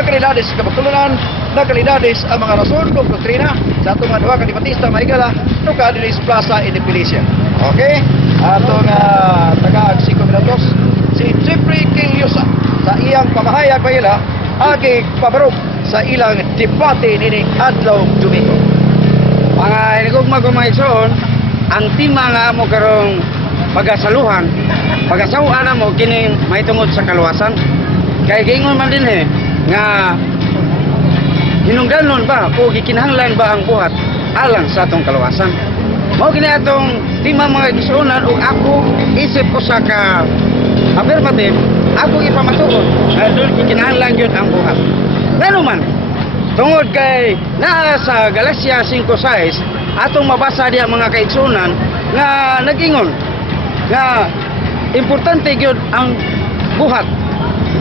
nakalidades sa kapagtulunan, nakalidades ang mga rason o doktrina sa atong mga duha ka Batista Maigala no Cadiz Plaza Independencia. Okay? Atong taga 5 minutos si Jeffrey King Yusa sa iyang pamahayag Maigala agi pabarog sa ilang debate nining adlaw Domingo. Mga inigugma ko mga igsoon, ang tima nga mo karong pagasaluhan, pagasawaan na mo kining mahitungod sa kaluwasan. Kaya gingon man din nga hinungdanon ba o gikinahanglan ba ang buhat alang sa atong kaluwasan. Mao kini atong tima mga igsuonan ug ako isip ko sa ka affirmative, ako ipamatuod nga doon gikinahanglan gyud ang buhat. Ngano man tungod kay naa sa Galacia 5:6 atong mabasa diha mga kaigsuonan nga nag-ingon nga importante gyud ang buhat.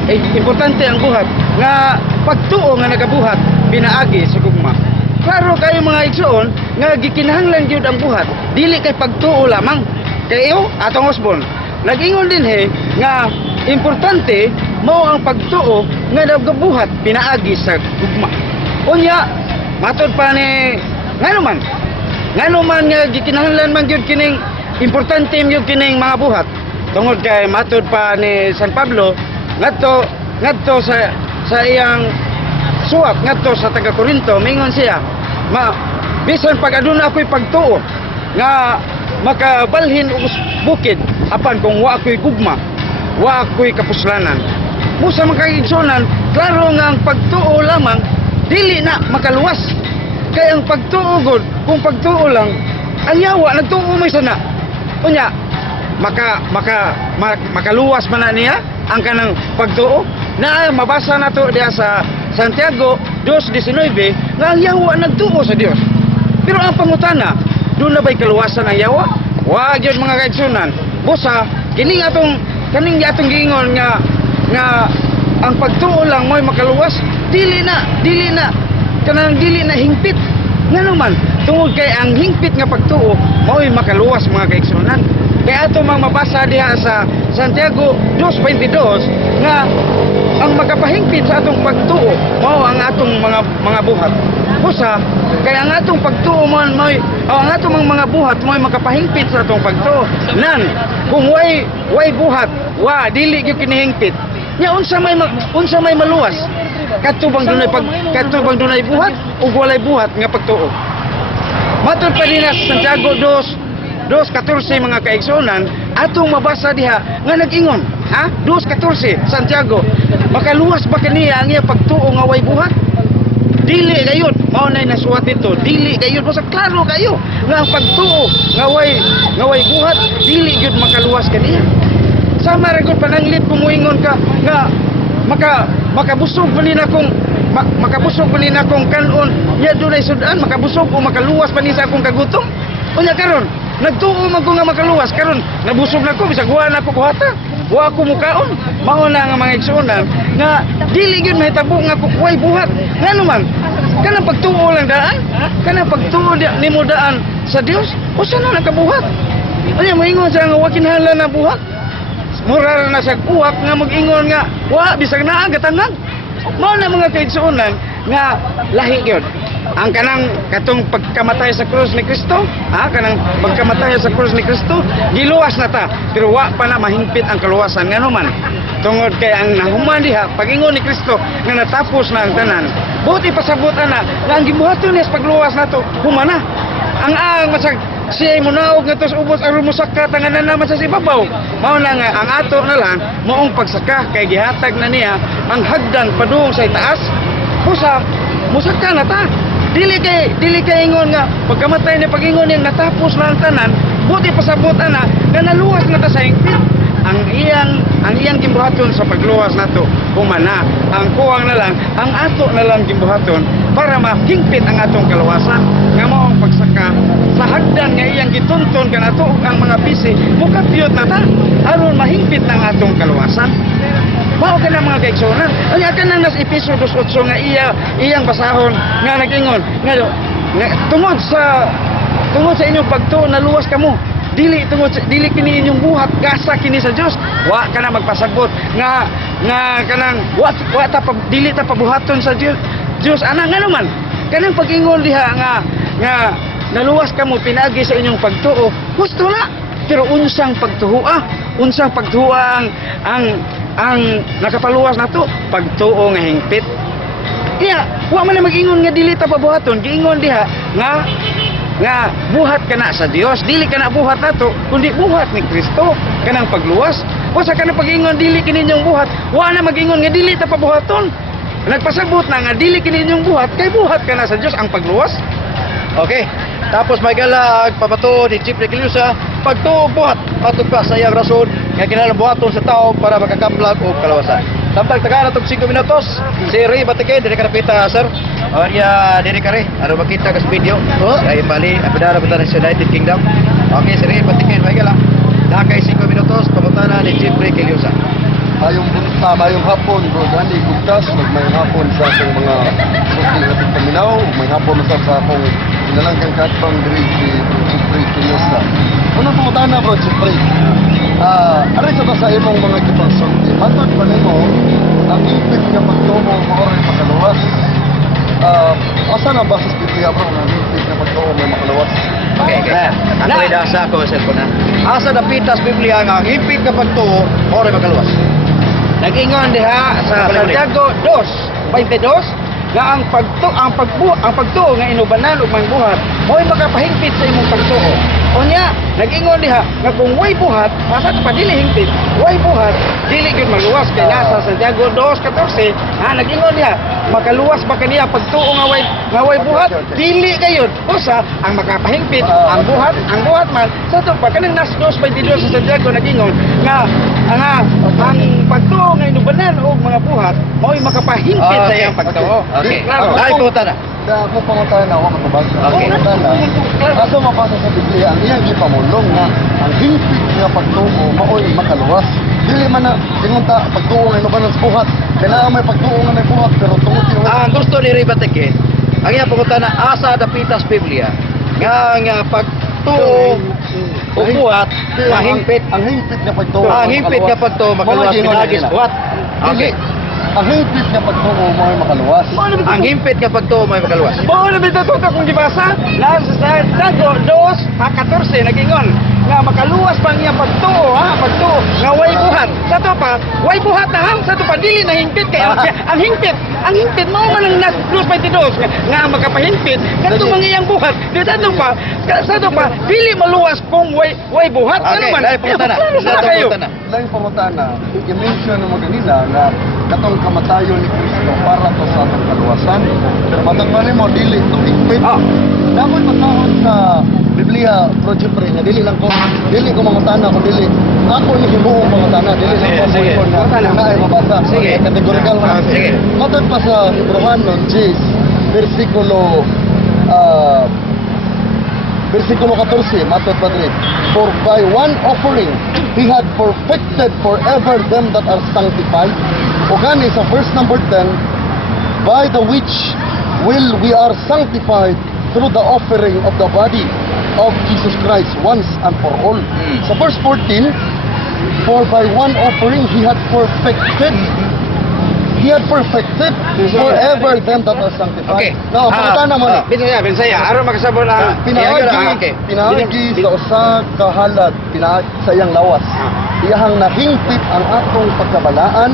Importante ang buhat nga pagtuo nga nagabuhat pinaagi sa gugma. Klaro kayo mga igsoon nga gikinahanglan gyud ang buhat dili kay pagtuo lamang. Kayo atong Osborne nag-ingon din nga importante mao ang pagtuo nga nagabuhat pinaagi sa gugma. Unya matod pa ni ngano man nga gikinahanglan man gyud kining importante gyud kining mga buhat tungod kay matod pa ni San Pablo ngadto sa iyang suwat ngadto sa taga Corinto mingon siya bisan pag aduna ako'y pagtuo nga makabalhin og bukid apan kung wa ako'y gugma wa ako'y kapuslanan. Musa makagigsunan klaro nga ang pagtuo lamang dili na makaluwas. Kaya ang pagtuo gud, kung pagtuo lang, ang yawa nagtuo may sana. Unya, makaluwas man na niya ang kanang pagtuo. Na mabasa na to diya sa Santiago 2:19 nga ang yawa nagtuo sa Dios. Pero ang pangutana, doon na ba'y kaluwasan ang yawa? Wa gyud mga kaigsunan. Busa, kaning atong giingon nga ang pagtuo lang mo'y makaluwas, dili na kanang dili na hingpit. Ngano man tungod kay ang hingpit nga pagtuo mao'y makaluwas mga kaigsunan. Kaya ato mang mabasa diha sa Santiago 2:22 nga ang magapahingpit sa atong pagtuo mao ang atong mga buhat. Busa kay ang atong pagtuo man ang atong mga buhat mo'y makapahingpit sa atong pagtuo. Nan kung way buhat, dili gyud kinihingpit. Nya unsa may maluwas? Katubang dunay buhat ug walay buhat nga pagtuo. Matod pa din sa Santiago 2:14 mga kaigsunan atong mabasa diha nga nag-ingon 2:14 Santiago makaluwas ba kaniya ang iya pagtuo nga way buhat? Dili gayud mao nay nasuwat dito dili gayud mo sa klaro kayo nga ang pagtuo nga way buhat dili gyud makaluwas kaniya. Sama ra gud pananglit kung moingon ka nga makabusog pa nina kong kanon nya dunay sudan makabusog o makaluwas pa ni sa akong kagutom. Unya karon nagtuo man ko nga makaluwas karon nabusog na ko bisag wa na ko buhata wa ko mukaon. Mao na nga mga igsuonan nga dili gyud mahitabo nga way buhat. Ngano man kanang pagtuo lang daan kanang pagtuo nimo daan sa Dios usa na nakabuhat. Unya moingon sa nga wa kinahanglan na buhat. Mura na sa kuwak nga mag-ingon nga bisag naa gatangan. Mao na mga kaigsuonan nga lahi gyud ang kanang katong pagkamatay sa krus ni Kristo, kanang pagkamatay sa krus ni Kristo giluwas na ta pero wa pa na mahingpit ang kaluwasan ngano man tungod kay ang nahuman diha pag-ingon ni Kristo nga natapos na ang tanan. Buti pasabutan na nga ang gibuhaton niya sa pagluwas nato humana ang masag siya munaog nga tos ubos aron musaka tanganan naman sa ibabaw. Mao na nga ang ato na lang moong pagsaka kay gihatag na niya ang hagdan padung sa itaas. Busa musaka na ta. Dili kay ingon nga pagkamatay ni pag-ingon niya natapos na ang tanan. Buti pasabutan na nga naluwas na ta sa hingpit. Ang iyang gimbuhaton sa pagluwas nato humana ang kuwang na lang ang ato na lang gimbuhaton para mahingpit ang atong kaluwasan nga mao ang pagsaka sa hagdan nga iyang gitunton kanato ang mga bisi mukapiyot na ta aron mahingpit ang atong kaluwasan. Mao kana mga kaigsuonan unya kanang nas Efeso 2:8 nga iyang basahon nga nag-ingon nga tungod sa inyong pagtuo naluwas kamo dili kini inyong buhat gasa kini sa Dios wa kana magpasabot nga nga kanang wa ta pa dili ta pabuhaton sa Dios. Dios ana nga naman. Kanang pag-ingon diha nga naluwas ka mo pinagi sa inyong pagtuo. Gusto na. Pero unsang pagtuhoa? Unsang pagtuhoa ang nakapaluwas nato? Pagtuo nga hingpit. Kaya, wa man na mag-ingon nga dili ta pabuhaton, giingon diha nga buhat ka na sa Dios, dili ka na buhat nato, kundi buhat ni Kristo kanang pagluwas. O sa kanang pag-ingon dili kininyong buhat, wa na mag-ingon nga dili ta pabuhaton. Nagpasabot na nga dili kininyong buhat, kay buhat ka na sa Dios ang pagluwas. Okay. Tapos may galag pabato ni Chief Reclusa pagtuo buhat patod pa sa iyang rason nga kinahanglan buhaton sa tao para makakaplag og kalawasan. Samtang taga na 5 minutos si Ray Batiken dire ka napita sir. Orya dire ka re ano makita ka sa video. Ay bali apidara punta sa United Kingdom. Okay si Ray Batiken may gala. Nakay 5 minutos pamutana ni Chief Reclusa. Mayong hapon bro Dani Gugtas, mayong hapon sa akong mga suki na paminaw, may hapon sa akong inalangkang katbang diri si Chipre Kiyosa. Unang pangutana bro Chipre, aray sa imong mga kipagsulti, matag pa nimo ang ipit nga pagtuo maoray makaluwas. Asa na basis Biblia bro ang ipit nga pagtuo may makaluwas? Okay. Ako idasa ko sa ko na. Asa dapitas Biblia nga hipit nga pagtuo ore makaluwas. Nag-ingon diha sa Santiago 2:22 nga ang pagtuo nga inubanan ug mangbuhat mo'y makapahingpit sa imong pagtuo. Unya, nag-ingon diha nga kung way buhat, asa pa dili hingpit, way buhat, dili gyud maluwas kay nasa Santiago 2:14, nag-ingon diha, makaluwas ba kaniya pagtuo nga way buhat, dili gayud. Usa ang makapahingpit ang buhat man sa to pa kanang nasa 2:22 sa Santiago nag-ingon nga ang pagtuo nga inubanan og mga buhat mo'y makapahingpit sa iyang pagtuo. Okay. Klaro. Ay putana. Sa akong pangutana ako matubasa. Okay. Asa mabasa sa Biblia ang iyang ipamulong nga ang hingpit nga pagtuo maoy makaluwas. Dili man na ingon ta pagtuo nga inubanan sa buhat. Kailangan may pagtuo nga may buhat pero tungod Ang gusto ni Ray Batiken, ang iyang pangutana asa dapitas Biblia nga pagtuo o buhat mahingpit. Ang hingpit nga pagtuo. Ang hingpit nga pagtuo makaluwas pinagis buhat. Okay. Ang hingpit nga pagtuo maoy makaluwas. Ang hingpit nga pagtuo may makaluwas. Mao na bitato kung gibasa nasa Santiago 2:14 nag-ingon nga makaluwas pa niya pagtuo pagtuo nga way buhat. Sa to pa way buhat na sa to pa dili na hingpit kay ang hingpit mao man ang nasa 2:22 nga makapahingpit kadto man iyang buhat. Dito sa to pa dili maluwas kung way buhat. Ano man? Dai pangutana. Lain pangutana, i-mention mo ganina nga katong kamatayon ni Kristo para to sa atong kaluwasan. Pero matanggalin mo dili to hingpit. Dapat masahod sa Biblia, Bro Jeffrey, nga dili ko mangutana kung dili. Ako ni himuong mangutana, dili lang ko Sige. mo na ay mabasa. Sige. Kategorikal na. Sige. Matag pa sa Romanos 10, versikulo 14, matod pa diri. For by one offering, he had perfected forever them that are sanctified. O gani sa verse number 10, by the which will we are sanctified through the offering of the body of Jesus Christ once and for all. Sa verse 14, for by one offering he had perfected forever them that are sanctified. Okay. Now, pangutana mo na. Binsaya, aron makasabot ang Pinaagi sa usa ka halad sa iyang lawas. Iyahang nahingpit ang atong pagkabalaan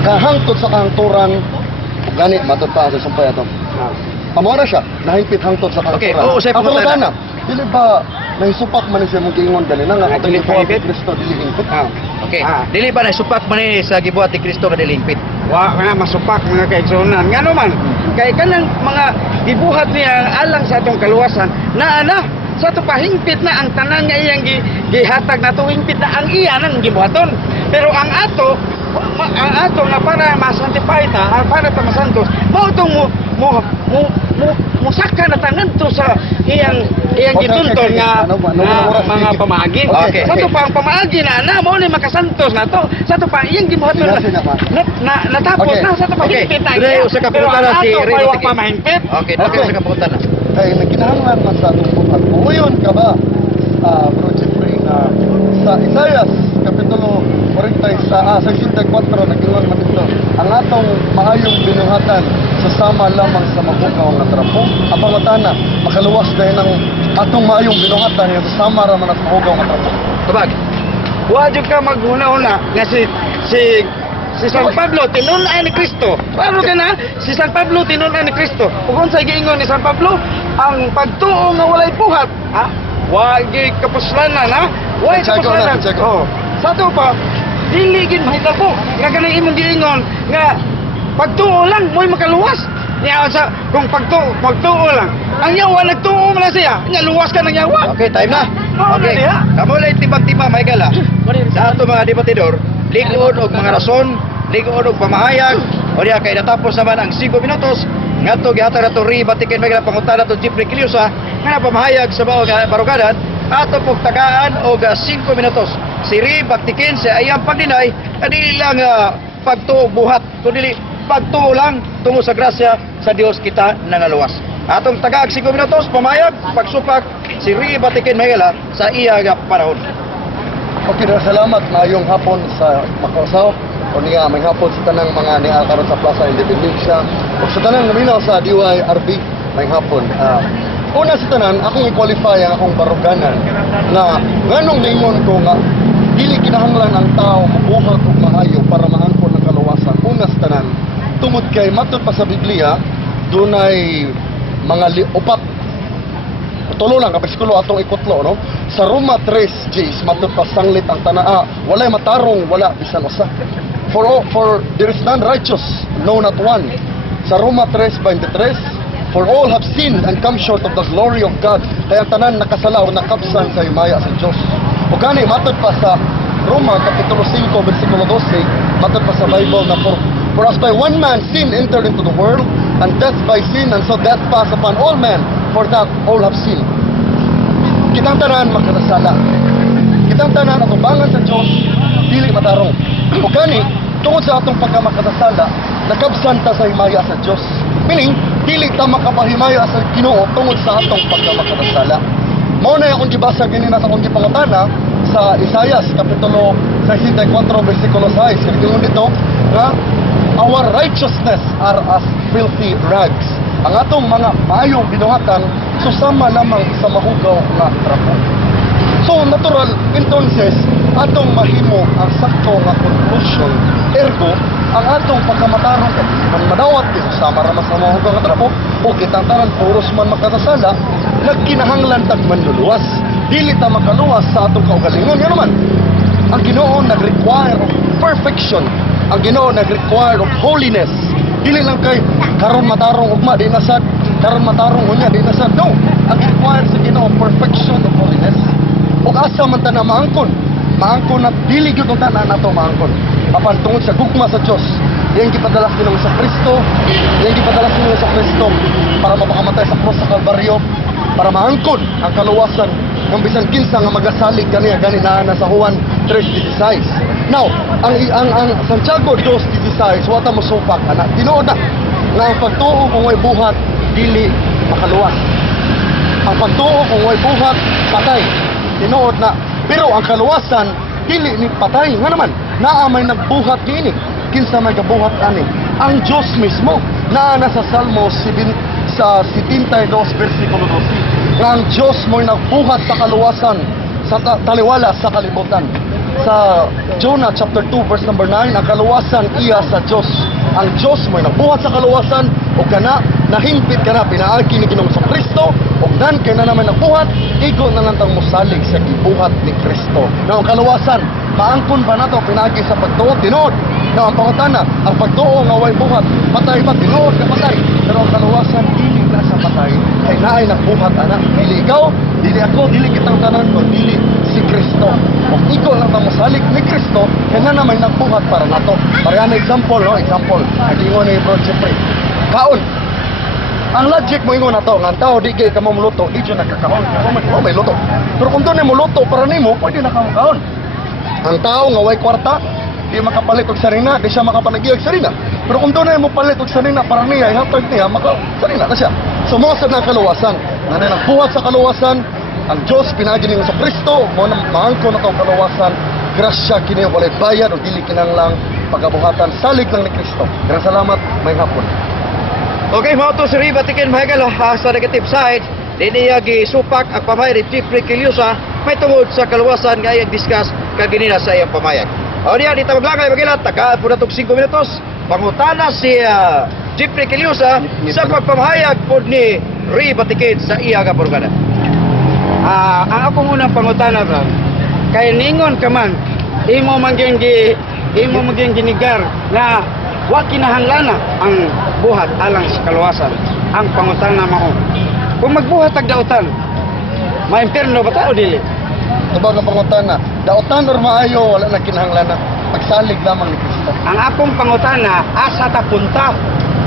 kahangtod sa kahangturan gani matod pa sa sumpay ato. Amo na siya, nahingpit hangtod sa Okay, kahangturan. oo, say Ang pangutana. pangutana, dili ba nahisupak man siya mong giingon dali na nga atong Dili gibuhat hingpit? ni Kristo dili hingpit. Okay. Dili ba na supak man ni sa gibuhat ni Kristo nga dili hingpit? Wa nga masupak mga kaigsunan. Ngano man? Kay kanang mga gibuhat niya alang sa atong kaluwasan na sa to pahingpit na ang tanan nga iyang gihatag na to hingpit na ang iya nang gibuhaton. Pero ang ato nga para masantify ta, para ta masantos, mao tong musaka na tanan to sa iyang gitunton nga mga pamaagi. Okay. Sa to pa ang pamaagi na mao ni makasantos na to. Sa to pa iyang gibuhaton natapos Okay. na sa to pa Okay. hingpit na Dire, usa ka pero pangutana ang si ato Ray pa wa Batiken. pa mahingpit. Okay, okay. Sa kapungutana. Kay nagkinahanglan man sa atong buhat. Uyon ka ba, Bro Jeffrey, sa Isaias kapitulo 64 nagingon man dito, ang atong maayong binuhatan sasama lamang sa mabugaw nga trapo. Ang pangatana makaluwas dahil ng atong maayong binuhatan nga sasama ra man sa mabugaw nga trapo. Kabag. Wa jud ka maghuna-una nga si San Pablo tinun-an ni Kristo. Paano ka na? Si San Pablo tinun-an ni Kristo. Ug unsay giingon ni San Pablo, ang pagtuo nga walay buhat, ha? Wa gi kapuslanan, ha? Wa kapuslanan. Oh. Sa to pa, dili gid mahitabo. Nga kanang imong giingon nga pagtuo lang mo'y makaluwas. Nya sa kung pagtuo lang. Ang yawa nagtuo man siya. Nya luwas ka ng yawa. Okay, time na. Okay. Kamo lay timbang-timbang Michael ha. Sa ato mga debatidor, ligon og mga rason, ligon og pamahayag, o diya kay natapos naman ang 5 minutos ngadto gihatag nato ri batikin Michael pangutana to Jeffrey Quiliosa nga pamahayag sa bawang barugadan ato pog tagaan og 5 minutos. Si ri batikin sa ayang pagdinay dili lang pagtuo buhat kundi pagtuo lang tungo sa grasya sa Dios kita nangaluwas. Atong tagaag 5 minutos pamayag pagsupak si ri batikin Michael sa iya panahon. Okay, salamat maayong hapon sa Makausaw. O niya, may hapon sa tanang mga niya karon sa Plaza Independencia. O sa tanang naminaw sa DYRB, may hapon. Una sa tanan, akong i-qualify ang akong baruganan na nganong ningon ko nga dili kinahanglan ang tao mabuhat og maayo para maangkon ang kaluwasan. Una sa tanan, tungod kay matud pa sa Biblia, dunay mga upat tulo lang kapaskulo atong ikutlo no sa Roma 3 Gs matud pa sanglit ang tanaa walay matarong wala bisan usa for there is none righteous no not one sa Roma 3:23 for all have sinned and come short of the glory of God kaya tanan nakasala o nakapsan sa himaya sa Dios o gani matud pa sa Roma kapitulo 5 bersikulo 12 matud pa sa Bible na for as by one man sin entered into the world and death by sin and so death passed upon all men for that all have sinned. Kitang tanan makasala. Kitang tanan atubangan sa Dios dili matarong. O gani tungod sa atong pagkamakasala nakabsan ta sa himaya sa Dios. Meaning dili ta makapahimaya sa Ginoo tungod sa atong pagkamakasala. Mao na akong gibasa ganina sa akong gipangutana sa Isaias kapitulo 64 bersikulo 6. Kingon dito nga our righteousness are as filthy rags. Ang atong mga maayong binuhatan susama lamang sa mahugaw nga trapo. So natural, entonces, atong mahimo ang sakto nga conclusion. Ergo, ang atong pagkamatarong man madawat susama ra sa mahugaw nga trapo o kitang tanan puros man makasasala, nagkinahanglan tag manluluwas. Dili ta makaluwas sa atong kaugalingon. Yan naman, ang Ginoo nag-require of perfection. Ang Ginoo nag-require of holiness. Dili lang kay karon matarong ugma di nasad, karon matarong unya di nasad. No, ang required sa Ginoo perfection of holiness. O asa man ta na maangkon at dili gyud ta na nato maangkon. Apan tungod sa gugma sa Dios, iyang gipadala kinong sa Kristo, para mapakamatay sa krus sa Kalbaryo, para maangkon ang kaluwasan ng bisan kinsa nga magasalig kaniya gani na sa Juan 3:16. Now, ang Santiago 2:16 wata mo supak ana. Tinuod na nga ang pagtuo kung way buhat dili makaluwas. Ang pagtuo kung way buhat patay. Tinuod na. Pero ang kaluwasan dili ni patay. Nga naman, naa may nagbuhat niini. Kinsa may gabuhat ani? Ang Dios mismo. Naa na sa Salmo 72 bersikulo 12. Nga ang Diyos mo'y nagbuhat sa kaluwasan, sa taliwala sa kalibutan. Sa Jonah chapter 2 verse number 9, ang kaluwasan iya sa Diyos. Ang Diyos mo'y nagbuhat sa kaluwasan, o kana, nahimpit ka na, pinaagi ni Ginoong sa Kristo, o nan kay na naman nagbuhat, igo na lang musalig sa gibuhat ni Kristo. Na ang kaluwasan, maangkon ba nato pinaagi sa pagtuo? Tinuod. Na ang pangutana, ang pagtuo nga way buhat, patay ba? Tinuod ka patay. Pero ang kaluwasan, dili na sa patay, kay naay nagbuhat anak. Dili ikaw, dili ako, dili kitang tanan ko, dili si Kristo. O ikaw lang na musalig ni Kristo, kaya na naman nagbuhat para nato. Para yan example, no? Example. Nag-ingon ni Bro Jeffrey. Kaon. Ang logic mo ingon na to, nga tao di kayo ka mamuluto, di dyan nakakaon. O may luto. Pero kung doon ay muluto para nimo, pwede na kaon. Ang tao nga way kwarta, di makapalit og sarina, di siya makapanagi og sarina. Pero kung doon ay mo palit og sarina para niya, ihatag niya, sarina na siya. So mo sa kaluwasan, nga nagbuhat sa kaluwasan, ang Dios pinaagi ning sa Kristo mo na maangko na tong kaluwasan, grasya kini walay bayad o dili kinahanglang pagabuhatan salig lang ni Kristo. Daghang salamat, may hapon. Okay, mao to si Riva Tikin Mahigala sa negative side. Diniya gisupak ang pamayag ni Jeffrey Quillosa may tungod sa kaluwasan nga iyang discuss kaginina sa iyang pamayag. O diya, di tawag langay magilat, takaan po na 5 minutos. Pangutana si Jeffrey Quillosa sa pagpamahayag po ni Riva Tikin sa iya kapuruganan. Ang akong unang pangutana bro, kay ningon ka man, imo maging ginigar na wa kinahanglan ang buhat alang sa kaluwasan. Ang pangutana mao, kung magbuhat ag dautan, maimperno ba ta o dili? Tubag ang pangutana, dautan or maayo wala na kinahanglan na pagsalig lamang ni Kristo. Ang akong pangutana, asa ta punta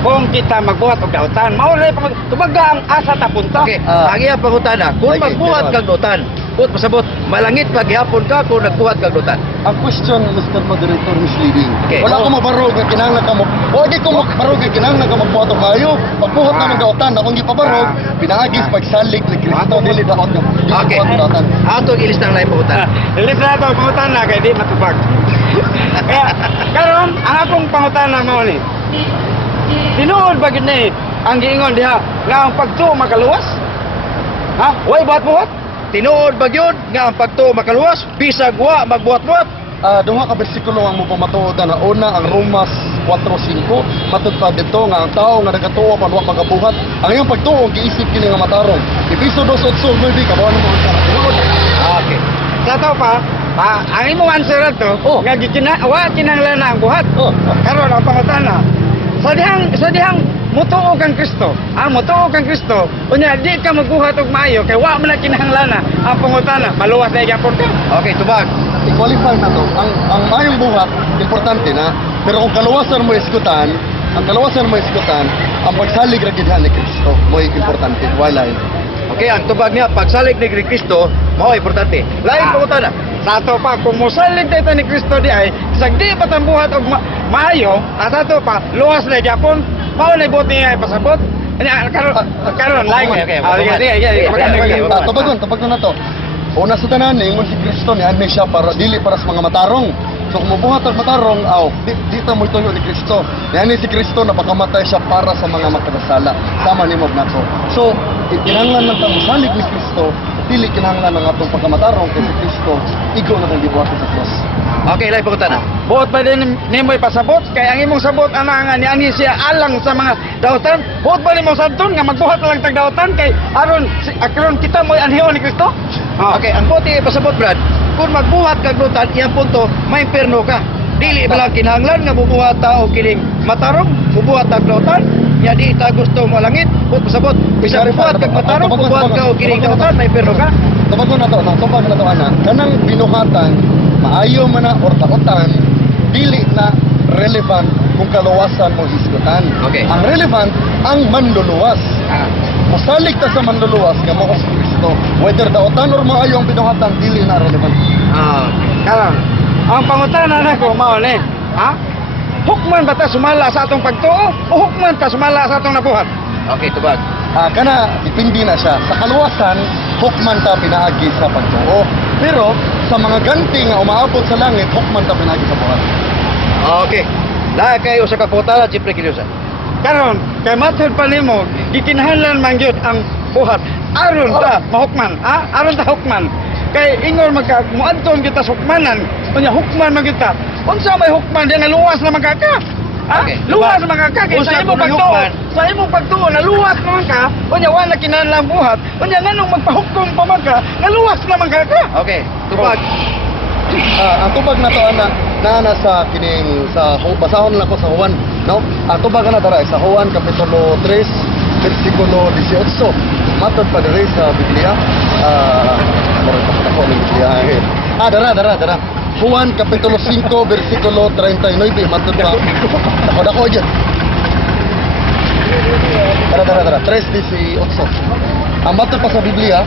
kung kita magbuhat og dautan. Mao ray tubaga ang asa ta punta. Okay, ang iya pangutana, kung Lagi, magbuhat ganoon. kang dutan, kung pasabot, malangit pag gihapon ka kung nagbuhat kang dutan. Ang question, Mr. Moderator, misleading. Okay. Wala ko mabarog nga kinahanglan ka mo. O di ko mabarog nga kinahanglan ka magbuhat og maayo. Pagbuhat na ng dautan, akong gipabarog, pinaagis pagsalig ni Kristo dili daot nga. Okay. Atong ilistang lain pangutana. Ilis na ito, pangutana kay di matubag. Kaya, karon ang akong pangutana mao ni. Tinuod ba gid ni ang giingon diha nga ang pagtuo makaluwas? Ha? Way buhat-buhat? Tinuod ba yun nga ang pagtuo makaluwas, bisag wa magbuhat-buhat? Duha ka bersikulo ang mo pamatuodan na una ang Romas 4:5 matud pa dito nga ang tao nga nagatuo pa wa magabuhat ang iyong pagtuo giisip kini nga matarong. Episo 2:8 maybe kabawan mo ang tinuod. Okay. Sa to pa, ang imong answer to, Oh. nga wa kinahanglan na ang buhat. Oh. Karon ang pangutana. Sa dihang mutuo kang Kristo. Ang mutuo kang Kristo, unya di ka magbuhat og maayo kay wa man na kinahanglan na ang pangutana. Maluwas na gyapon ka. Okay, tubag. I-qualify na to. Ang mayong buhat importante na pero kung kaluwasan mo iskutan, ang pagsalig ra gid ni Kristo mo'y importante. Wala. Okay, ang tubag niya, pagsalig ni Kristo, mao importante. Lain pangutana. Sa to pa, kung musalig tayo ni Kristo di ay, sagdi pa tambuhat og maayo, at ato pa, luwas na gyapon, mao na buti nga pasabot. Karon, lain. Okay. Tabagon na to. Una sa tanan ingon si Kristo ni ani siya para dili para sa mga matarong. So kung mabuhat ang matarong, di ta mo tuyo ni Kristo. Ni si Kristo napakamatay siya para sa mga makadasala. Sama nimo nato. So kinahanglan lang ta mosalig ni Kristo, dili kinahanglan ang atong pagkamatarong kay si Kristo igo na kang gibuhat sa cross. Okay, lain pangutana. Buot pa din nimo'y pasabot, kay ang imong sabot ana nga ni siya alang sa mga dautan. Buot pa nimong sabton nga magbuhat lang tag dautan kay aron kita mo'y anhiyo ni Kristo. Okay, ang puti pasabot, Brad. Kung magbuhat kag dutan, iyang punto, may imperno ka. Dili ba lang kinahanglan nga bubuhat ta o kining matarong, bubuhat tag dautan, ya di ta gusto malangit, buot pasabot. Bisa bubuhat kag matarong, bubuhat ka o kining dautan, may imperno ka. Tabagon na to, tubag na to ana. Kanang binuhatan, maayo man na or tautan, dili na relevant kung kaluwasan mo iskutan. Okay. Ang relevant ang manluluwas. Musalig ta sa manluluwas nga mo si Kristo. Whether dautan or maayo ang binuhatan, dili na relevant. Karon, ang pangutana nako mao ni, ha? Hukman ba ta sumala sa atong pagtuo o hukman ta sumala sa atong nabuhat? Okay, tubag. Kana dipindi na siya. Sa kaluwasan, hukman ta pinaagi sa pagtuo. Pero sa mga ganti nga umaabot sa langit, hukman ta pinaagi sa buhat. Okay. Lahat kayo sa kaputala, Jeffrey Quillosa. Karon, kay matud pa nimo, gikinahanglan man gyud ang buhat. Aron ta mahukman, ha? Aron ta hukman. Kay ingol muadton kita sa hukmanan, unya hukman man gyud ta. Unsa may hukman di nga luwas na magkaka? Ha? Okay, Luwas na magkaka kay Unsa sa imong kung pagtuo. hukman? Sa imong pagtuo na luwas naman ka, unya wala kinahanglan buhat. Unya nganong magpahukom pa man ka, nga luwas na magkaka? Okay, tubag. Ang tubag na to ana sa kining sa basahon lang ko sa Juan, no? Ang tubag na dara sa Juan kapitulo 3 bersikulo 18. Matod pa diri sa Biblia. Ako ng Biblia. Dara. Juan kapitulo 5 bersikulo 39 matod pa. Ako diyan. Dara. 3:18. Ang matod pa sa Biblia,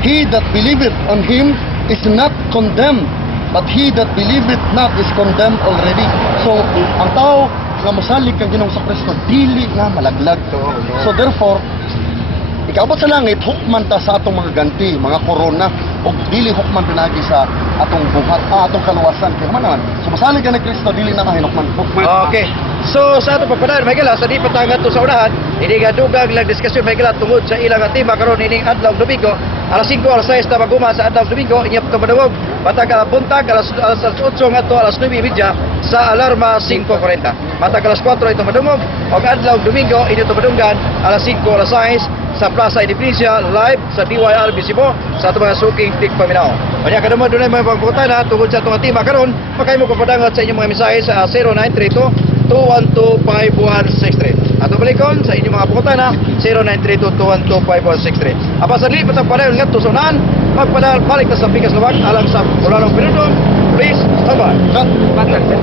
he that believeth on him is not condemned, but he that believeth not is condemned already. So, ang tao nga mosalig kang Ginoong sa Kristo dili na malaglag. So therefore, ikaabot sa langit, hukman ta sa atong mga ganti, mga korona, o dili hukman pinagi sa atong buhat, atong kaluwasan. Kaya man naman, sumasalig ka na Kristo, dili na mahinukman. Okay. So sa ato pagpadaan Michael sa di patangat to sa unahan, hindi nga dugag lang diskusyon Michael tungod sa ilang tema karon ining adlaw Domingo, alas 5 alas 6 ta maguma sa adlaw Domingo inyap to madawog matag buntag alas 8 ngadto alas 9:30 sa alarma 5:40. Matag alas 4 ito madungog og adlaw Domingo inyo to madunggan alas 5 alas 6 sa Plaza Independencia live sa DYRB Cebu sa ato mga suking Tig Paminaw. Unya kadamo dunay mga pangputana tungod sa atong tema karon, makahimo ko padangat sa inyong mga mensahe sa 0932 212-5163. Ato balikon sa inyong mga pukutana 0932-212-5163. Apa sa lipat ang padayon nga tusunan magpadal balik na sa Pikas Luwag alang sa Bulalong Pinudong. Please, bye-bye. Patag, sir.